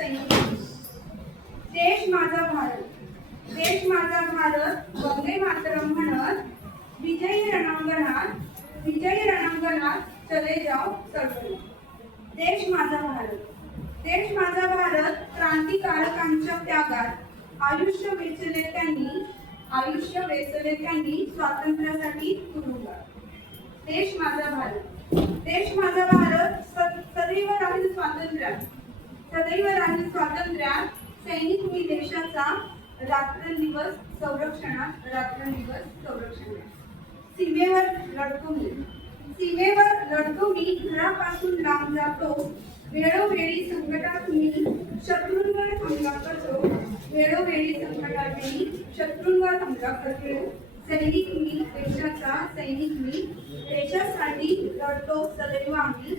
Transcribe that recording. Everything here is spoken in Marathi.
सैनिक। देश माझा भारत, देश माझा भारत, वंदे मातरम म्हणत विजयी रणांगणात चले जाओ चळवळी। देश माझा भारत, देश माझा भारत, क्रांतिकारकांच्या त्यागात आयुष्य वेचले त्यांनी स्वातंत्र्यासाठी तुरुंगात। देश माझा भारत, देश माझा भारत, सदैव राहील स्वातंत्र्यात, सैनिक मी देशाचा, रात्रंदिवस संरक्षणात। सीमेवर लढतो मी, घरापासून लांब जातो, वेळोवेळी संकटात मी शत्रूंवर हमला करतो, सैनिक मी देशासाठी लढतो सदैव आम्ही,